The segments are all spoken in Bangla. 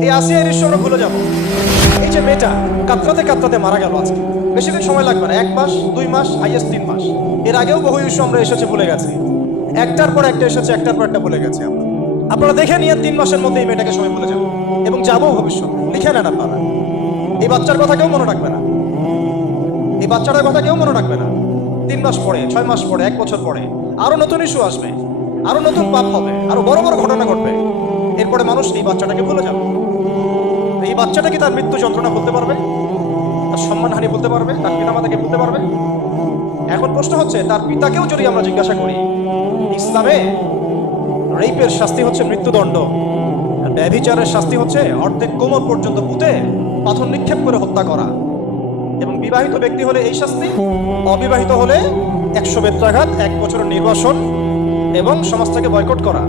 এই আসিয়ার দৃশ্য আমরা ভুলে যাবো। এই যে মেয়েটা কাতরাতে কাতরাতে মারা গেল আজকে, বেশি দিন সময় লাগবে না, 1 মাস 2 মাস হাইয়েস্ট 3 মাস। এর আগেও বহু ইস্যু আমরা এসেছে ভুলে গেছি, একটার পর একটা এসেছে, একটার পর একটা ভুলে গেছি আমরা। আপনারা দেখে নিয়ে 3 মাসের মধ্যে এই মেয়েটাকে সবাই ভুলে যাবো এবং যাবো ভবিষ্যৎ। লিখে নেন আপনারা, এই বাচ্চার কথা কেউ মনে রাখবে না, এই বাচ্চাটার কথা কেউ মনে রাখবে না। 3 মাস পরে, 6 মাস পরে, 1 বছর পরে আরো নতুন ইস্যু আসবে, আরো নতুন পাপ হবে, আরো বড় বড় ঘটনা ঘটবে। এরপরে মানুষ এই বাচ্চাটাকে ভুলে যাবে। এই বাচ্চাটা কি তার মৃত্যু যন্ত্রণা বলতে পারবে, তার সম্মানহানি বলতে পারবে, তার পিতামাতাকে বলতে পারবে? এখন প্রশ্ন হচ্ছে, তার পিতাকেও যদি আমরা জিজ্ঞাসা করি, ইসলামে রেপের শাস্তি হচ্ছে মৃত্যুদণ্ড, ব্যভিচারের শাস্তি হচ্ছে অর্ধেক কোমর পর্যন্ত পুঁতে পাথর নিক্ষেপ করে হত্যা করা, এবং বিবাহিত ব্যক্তি হলে এই শাস্তি, অবিবাহিত হলে 100 বেত্রাঘাত, 1 বছরের নির্বাসন এবং সমাজ থেকে বয়কট করা,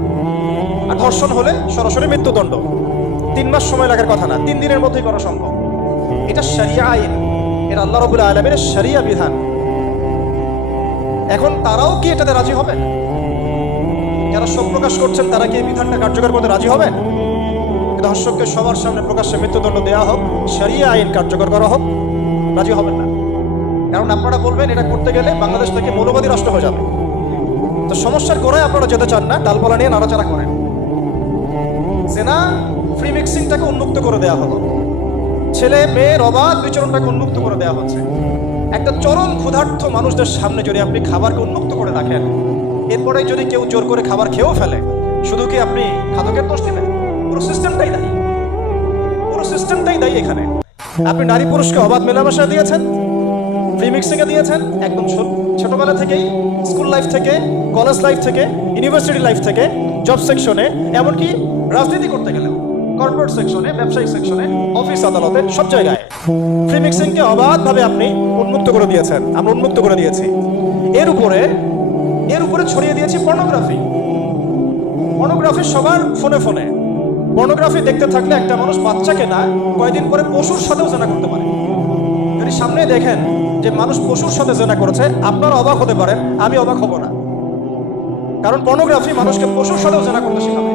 আর ধর্ষণ হলে সরাসরি মৃত্যুদণ্ড। 3 মাস সময় লাগার কথা না, 3 দিনের মধ্যেই করা সম্ভব। এটা শরিয়া আইন, এটা আল্লাহ রাব্বুল আলামিনের শরিয়া বিধান। এখন তারাও কি এটাতে রাজি হবে? যারা শোক প্রকাশ করছেন তারা কি এই বিধানটা কার্যকর করতে রাজি হবে? ধর্ষককে সবার সামনে প্রকাশ্যে মৃত্যুদণ্ড দেওয়া হোক, শরিয়া আইন কার্যকর করা হোক, রাজি হবেন না। কারণ আপনারা বলবেন এটা করতে গেলে বাংলাদেশ থেকে মৌলবাদী রাষ্ট্র হয়ে যাবে। তো সমস্যার গোড়ায় আপনারা যেতে চান না, ডালপালা নিয়ে নাড়াচাড়া করেন। জেনা ফ্রি মিক্সিংটাকে উন্মুক্ত করে দেওয়া হলো, ছেলে মেয়ের অবাধ বিচরণটাকে উন্মুক্ত করে দেওয়া হচ্ছে। একটা চরম ক্ষুধার্ত মানুষদের সামনে যদি আপনি খাবারকে উন্মুক্ত করে রাখেন, এরপরে যদি কেউ জোর করে খাবার খেয়েও ফেলে, শুধু কি আপনি খাদকের দোষ দিবেন? পুরো সিস্টেমটাই দায়ী, পুরো সিস্টেমটাই দায়ী এখানে। আপনি নারী পুরুষকে অবাধ মেলামেশা দিয়েছেন, ফ্রি মিক্সিংয়ে দিয়েছেন, একদম ছোটবেলা থেকেই, স্কুল লাইফ থেকে, কলেজ লাইফ থেকে, ইউনিভার্সিটি লাইফ থেকে, জব সেকশনে, এমনকি রাজনীতি করতে গেলেও কর্পোরেট সেকশনে, ব্যবসায়িক সেকশনে, অফিস আদালতে, সব জায়গায় ফ্রি মিক্সিংকে অবাধভাবে আপনি উন্মুক্ত করে দিয়েছেন, আমরা উন্মুক্ত করে দিয়েছি। এর উপরে ছড়িয়ে দিয়েছি পর্নোগ্রাফি। পর্নোগ্রাফি সবার ফোনে ফোনে। পর্নোগ্রাফি দেখতে থাকলে একটা মানুষ বাচ্চাকে না, কয়েকদিন পরে পশুর সাথেও জেনা করতে পারে। যদি সামনে দেখেন যে মানুষ পশুর সাথে জেনা করেছে, আপনারা অবাক হতে পারেন, আমি অবাক হব না। কারণ পর্নোগ্রাফি মানুষকে পশুর সাথেও জেনা করতে শেখাবে,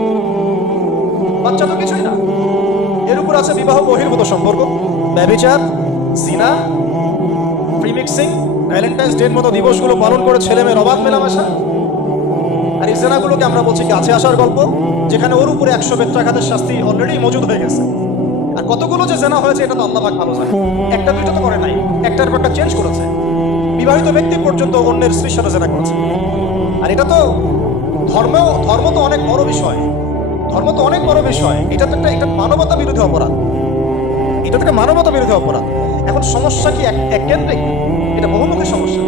বাচ্চা তো কিছুই না। এর উপর আছে বিবাহ বহির্ভূত সম্পর্ক, ব্যভিচার, জিনা, ফ্রি মিক্সিং, ভ্যালেন্টাইন্স ডের মতো দিবসগুলো পালন করে ছেলে মেয়ের অবাধ মেলামেশা। আর এই জেনাগুলোকে আমরা বলছি কাছে আসার গল্প, যেখানে ওর উপরে 100 বেত্রাঘাতের শাস্তি অলরেডি মজুদ হয়ে গেছে। আর কতগুলো যে জেনা হয়েছে এটা তো আল্লাহ পাক ভালো জানে। একটা দুইটা তো করে নাই, একটার পর একটা চেঞ্জ করেছে। বিবাহিত ব্যক্তি পর্যন্ত অন্যের স্ত্রীর সাথে জেনা করেছে। আর এটা তো ধর্ম তো অনেক বড় বিষয়, ধর্ম তো অনেক বড় বিষয়। এটা তো একটা মানবতা বিরোধী অপরাধ, এটা তো একটা মানবতা বিরোধী অপরাধ। এখন সমস্যা কি এককেন্দ্রিক? এটা বহুমুখী সমস্যা।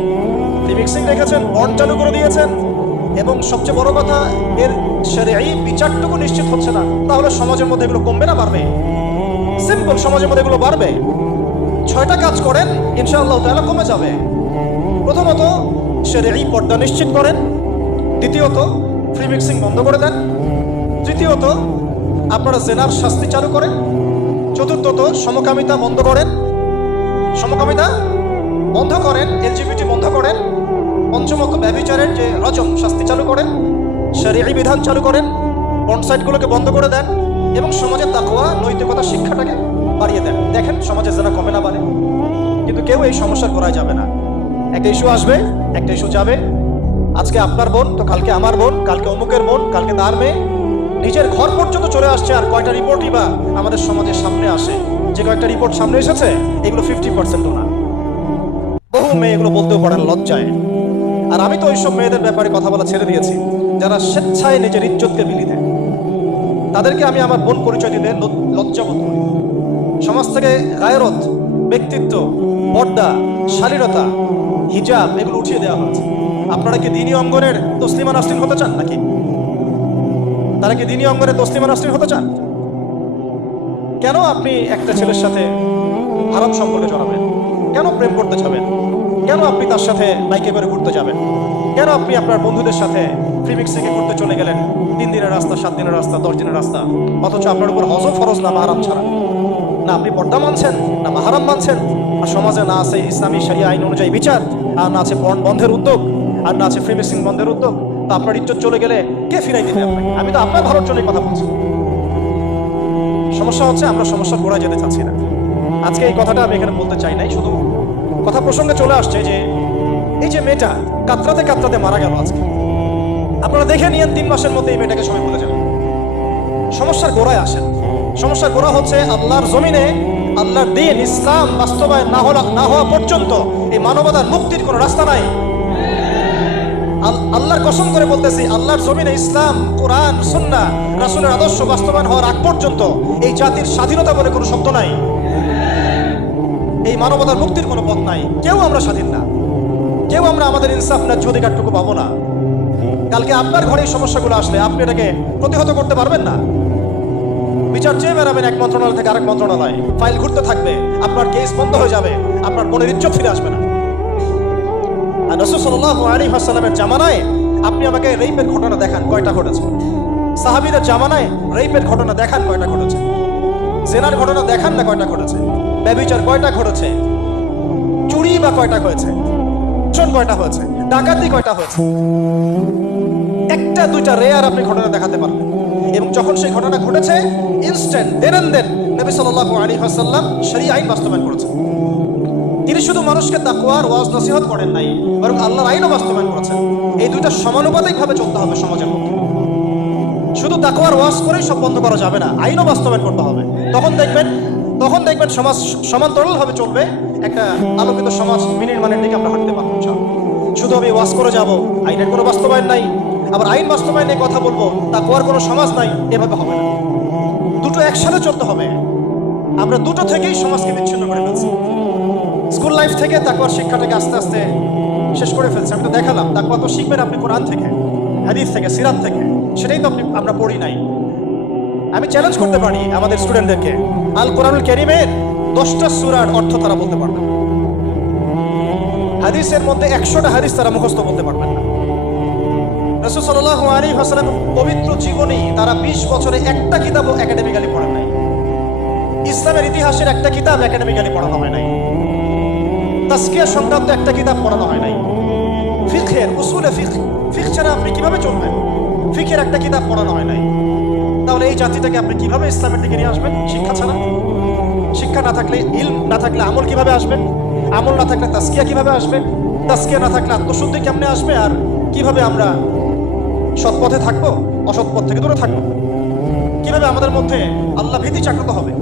ফ্রি মিক্সিং রেখেছেন, বন্ড চালু করে দিয়েছেন, এবং সবচেয়ে বড় কথা, এর শরঈ বিচারটুকু নিশ্চিত হচ্ছে না। তাহলে সমাজের মধ্যে এগুলো কমবে না বাড়বে? সিম্পল, সমাজের মধ্যে এগুলো বাড়বে। 6টা কাজ করেন, ইনশাআল্লাহ তাআলা কমে যাবে। প্রথমত শরঈ পর্দা নিশ্চিত করেন, দ্বিতীয়ত ফ্রি মিক্সিং বন্ধ করে দেন, তৃতীয়ত আপনারা জেনার শাস্তি চালু করেন, চতুর্থত সমকামিতা বন্ধ করেন, এলজিবিটি বন্ধ করেন, পঞ্চমত ব্যভিচারের যে রজম শাস্তি চালু করেন, শরঈ বিধান চালু করেন, পর্ন সাইটগুলোকে বন্ধ করে দেন, এবং সমাজের তাকওয়া নৈতিকতা শিক্ষাটাকে বাড়িয়ে দেন। দেখেন সমাজে জেনা কমে না বাড়ে। কিন্তু কেউ এই সমস্যার গোড়ায় যাবে না। একটা ইস্যু আসবে, একটা ইস্যু যাবে। আজকে আপনার বোন তো কালকে আমার বোন, কালকে অমুকের বোন, কালকে তার মেয়ে, নিজের ঘর পর্যন্ত চলে আসছে। আর কয়টা রিপোর্টই বা আমাদের সমাজের সামনে আসে? যে কয়েকটা রিপোর্ট সামনে এসেছে এগুলো 50%ও না। বহু মেয়ে এগুলো বলতেও পারেন লজ্জায়। আর আমি তো ওইসব মেয়েদের ব্যাপারে কথা বলা ছেড়ে দিয়েছি, যারা স্বেচ্ছায় নিজের ইজ্জতকে বিলি দেয়। তাদেরকে আমি আমার বোন পরিচয় দিতে লজ্জাবোধ করি। সমাজ থেকে গায়রত, ব্যক্তিত্ব, পর্দা, শালীনতা, হিজাব এগুলো উঠিয়ে দেওয়া হয়েছে। আপনারা কি দ্বীনি অঙ্গনের তসলিমা নাসরিন হতে চান নাকি? তারা কি দ্বীনি অঙ্গনের তসলিমা নাসরিন হতে চান? কেন আপনি একটা ছেলের সাথে হারাম সম্পর্কে জড়াবেন? কেন প্রেম করতে যাবেন? কেন আপনি তার সাথে বাইকে করে ঘুরতে যাবেন? কেন আপনি আপনার বন্ধুদের সাথে ফ্রি মিক্সিংয়ে ঘুরতে চলে গেলেন? 3 দিনের রাস্তা, 7 দিনের রাস্তা, 10 দিনের রাস্তা, অথচ আপনার উপর হজও ফরজ না মাহারাম ছাড়া। না আপনি পর্দা মানছেন, না মাহারাম মানছেন। আর সমাজে না আছে ইসলামী শরিয়া আইন অনুযায়ী বিচার, আর না আছে পর্ন বন্ধের উদ্যোগ, আর না আছে ফ্রি মিক্সিং বন্ধের উদ্যোগ। তা আপনার ইজ্জত চলে গেলে কে ফিরাই দিবে আপনাকে? আমি তো আপনার ভালোর জন্যই কথা বলছি। সমস্যা হচ্ছে আমরা সমস্যার গোড়ায় যেতে চাচ্ছি না। আজকে এই কথাটা আমি এখানে বলতে চাই নাই, শুধু কথা প্রসঙ্গে চলে আসছে যে এই যে মেয়েটা কাতরাতে কাতরাতে মারা গেল আজকে, আপনারা দেখে নিয়েন 3 মাসের মধ্যে এই মেয়েটাকে সবাই ভুলে যাবেন। সমস্যার গোড়ায় আসেন। সমস্যার গোড়া হচ্ছে আল্লাহর জমিনে আল্লাহর দ্বীন ইসলাম বাস্তবায়ন না হওয়া পর্যন্ত এই মানবতার মুক্তির কোনো রাস্তা নাই। আল্লাহর কসম করে বলতেছি, আল্লাহর জমিনে ইসলাম, কোরআন, সুন্নাহ, রাসূলের আদর্শ বাস্তবায়ন হওয়ার আগ পর্যন্ত এই জাতির স্বাধীনতা বলে কোনো শব্দ নাই। এই মানবতার মুক্তির কোনো পথ নাই। কেউ আমরা স্বাধীন না, কেউ আমরা আমাদের ইনসাফ ন্যায্য অধিকারটুকু পাবো না। কালকে আপনার ঘরে এই সমস্যাগুলো আসলে আপনি এটাকে প্রতিহত করতে পারবেন না। বিচার চেয়ে বেড়াবেন এক মন্ত্রণালয় থেকে আরেক মন্ত্রণালয়, ফাইল ঘুরতে থাকবে, আপনার কেস বন্ধ হয়ে যাবে, আপনার বোনের ইজ্জত ফিরে আসবে না। আর রাসূল সাল্লাল্লাহু আলাইহি ওয়াসাল্লামের জামানায় আপনি আমাকে রেপের ঘটনা দেখান কয়টা ঘটেছে? সাহাবীদের জামানায় রেপের ঘটনা দেখান কয়টা ঘটেছে? জেনার ঘটনা দেখান না কয়টা ঘটেছে? ব্যভিচার কয়টা ঘটেছে? চুরি বা কয়টা হয়েছে? চোর কয়টা হয়েছে? ডাকাতি কয়টা হয়েছে? একটা দুইটা রেয়ার আপনি ঘটনা দেখাতে পারবেন। এবং যখন সেই ঘটনা ঘটেছে ইনস্ট্যান্ট দেন নবী সাল্লাল্লাহু আলাইহি ওয়াসাল্লাম শরীয়ত আইন বাস্তবায়ন করেছেন। তিনি শুধু মানুষকে তাকওয়ার ওয়াজ নসিহত করেন নাই, বরং আল্লাহর আইনও বাস্তবায়ন করেছেন। এই দুইটা সমানুপাতিকভাবে চলতে হবে সমাজের মধ্যে। শুধু তাকওয়ার ওয়াজ করেই সব বন্ধ করা যাবে না, আইনও বাস্তবায়ন করতে হবে। তখন দেখবেন সমাজ সমান্তরালভাবে চলবে, একটা আলোকিত সমাজ বিনির্মাণের দিকে আমরা হাঁটতে পারবো। শুধু আমি ওয়াজ করে যাব, আইনের কোনো বাস্তবায়ন নাই, আবার আইন বাস্তবায়নে কথা বলবো, তাকওয়ার কোনো সমাজ নাই, এভাবে হবে না। দুটো একসাথে চলতে হবে। আমরা দুটো থেকেই সমাজকে বিচ্ছিন্ন করে ফেলছি। স্কুল লাইফ থেকে তাকওয়ার শিক্ষাটাকে আস্তে আস্তে শেষ করে ফেলছি। আমি তো দেখালাম তাকওয়া তো শিখবেন আপনি কোরআন থেকে, হাদিস থেকে, সিরাত থেকে, সেটাই তো আমরা পড়ি নাই। আমি চ্যালেঞ্জ করতে পারি আমাদের স্টুডেন্টদেরকে, আল কোরআনুল কারীমের 10টা সূরার অর্থ তারা বলতে পারবে, হাদিসের মধ্যে 100টা হাদিস তারা মুখস্থ বলতে পারবেন না। রাসূল সাল্লাল্লাহু আলাইহি ওয়াসাল্লাম পবিত্র জীবনে তারা 20 বছরে একটা কিতাবও একাডেমিক্যালি পড়েন নাই। ইসলামের ইতিহাসের একটা কিতাব একাডেমিক্যালি পড়ানো হয় নাই। তাজকিয়া সংক্রান্ত একটা কিতাব পড়ানো হয় নাই। ফিকহের উসুলে ফিকহ ছাড়া আপনি কিভাবে চলবেন? ফিকহের একটা কিতাব পড়ানো হয় নাই। তাহলে এই জাতিটাকে আপনি কিভাবে ইসলামের দিকে নিয়ে আসবেন? শিক্ষা ছাড়া। শিক্ষা না থাকলে, ইলম না থাকলে আমল কিভাবে আসবে? আমল না থাকলে তাজকিয়া কিভাবে আসবে? তাজকিয়া না থাকলে আত্মশুদ্ধি কেমনে আসবে? আর কিভাবে আমরা সৎ পথে থাকবো, অসৎ পথ থেকে দূরে থাকবো? কিভাবে আমাদের মধ্যে আল্লাহ ভীতি জাগ্রত হবে?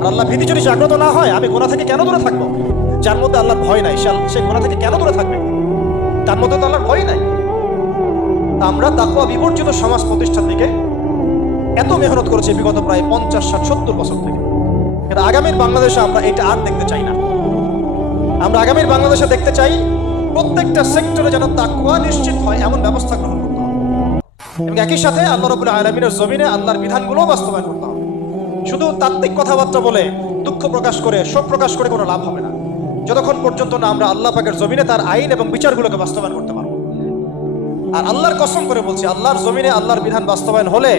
আর আল্লাহ ভীতি যদি জাগ্রত না হয়, আমি গুনাহ থেকে কেন দূরে থাকবো? যার মধ্যে আল্লাহর ভয় নাই সে গুনাহ থেকে কেন দূরে থাকবে? তার মধ্যে তো আল্লাহর ভয় নাই। আমরা তাকওয়া বিবর্জিত সমাজ প্রতিষ্ঠার দিকে এত মেহনত করেছি বিগত প্রায় 50, 60, 70 বছর থেকে। কিন্তু আগামীর বাংলাদেশে আমরা এটা আর দেখতে চাই না। আমরা আগামীর বাংলাদেশে দেখতে চাই প্রত্যেকটা সেক্টরে যেন তাকওয়া নিশ্চিত হয় এমন ব্যবস্থা গ্রহণ করতে হবে। এবং একই সাথে আল্লাহ রাব্বুল আলামিনের জমিনে আল্লাহর বিধানগুলো বাস্তবায়ন করতে হবে। শুধু তাত্ত্বিক কথাবার্তা বলে, দুঃখ প্রকাশ করে, শোক প্রকাশ করে কোনো লাভ হবে না, যতক্ষণ পর্যন্ত না আমরা আল্লাহ পাকের জমিনে তার আইন এবং বিচারগুলোকে বাস্তবায়ন করতে পারবো। আর আল্লাহর কসম করে বলছি, আল্লাহর জমিনে আল্লাহর বিধান বাস্তবায়ন হলে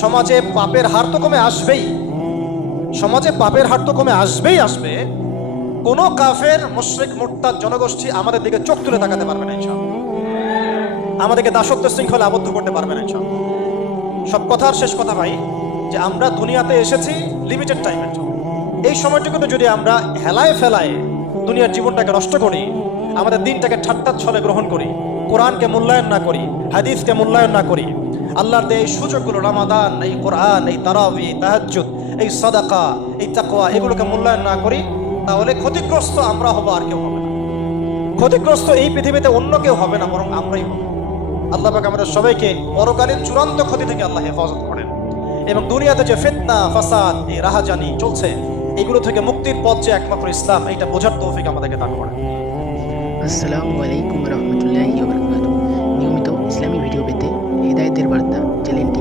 সমাজে পাপের হার তো কমে আসবেই। সমাজে পাপের হার তো কমে আসবে। কোনো কাফের, মুশরিক, মুরতাদ জনগোষ্ঠী আমাদের দিকে চোখ তুলে তাকাতে পারবে না ইনশাআল্লাহ। আমাদেরকে দাসত্ব শৃঙ্খলে আবদ্ধ করতে পারবে না ইনশাআল্লাহ। সব কথার শেষ কথা ভাই, যে আমরা দুনিয়াতে এসেছি লিমিটেড টাইমের জন্য। এই সময়টুকুতে যদি আমরা হেলায় ফেলায় দুনিয়ার জীবনটাকে নষ্ট করি, আমাদের দিনটাকে ঠাট্টার ছলে গ্রহণ করি, কোরআনকে মূল্যায়ন না করি, হাদিসকে মূল্যায়ন না করি, আল্লাহর দেয় এই সুযোগগুলো, রমাদান, এই কোরআন, এই তারাবি, তাহাজ্জুদ, এই সাদাকা, এই তাকওয়া, এগুলোকে মূল্যায়ন না করি, তাহলে ক্ষতিগ্রস্ত আমরা হব, আর কেউ হবে না। ক্ষতিগ্রস্ত এই পৃথিবীতে অন্য কেউ হবে না, বরং আমরাই হব। আল্লাহ পাক আমাদের সবাইকে পরকালীন চূড়ান্ত ক্ষতি থেকে আল্লাহ হেফাজত করেন, এবং দুনিয়াতে যে ফিতনা, ফাসাদ, এই রাহাজানি চলছে, এগুলো থেকে মুক্তির পথ যে একমাত্র ইসলাম, এইটা বোঝার তৌফিক আমাদেরকে দান করেন। আসসালামু আলাইকুম রহমতুল্লাহি ওয়া বারাকাতুহু। নিয়মিত ইসলামী ভিডিও পেতে হিদায়াতের বার্তা চ্যানেলটি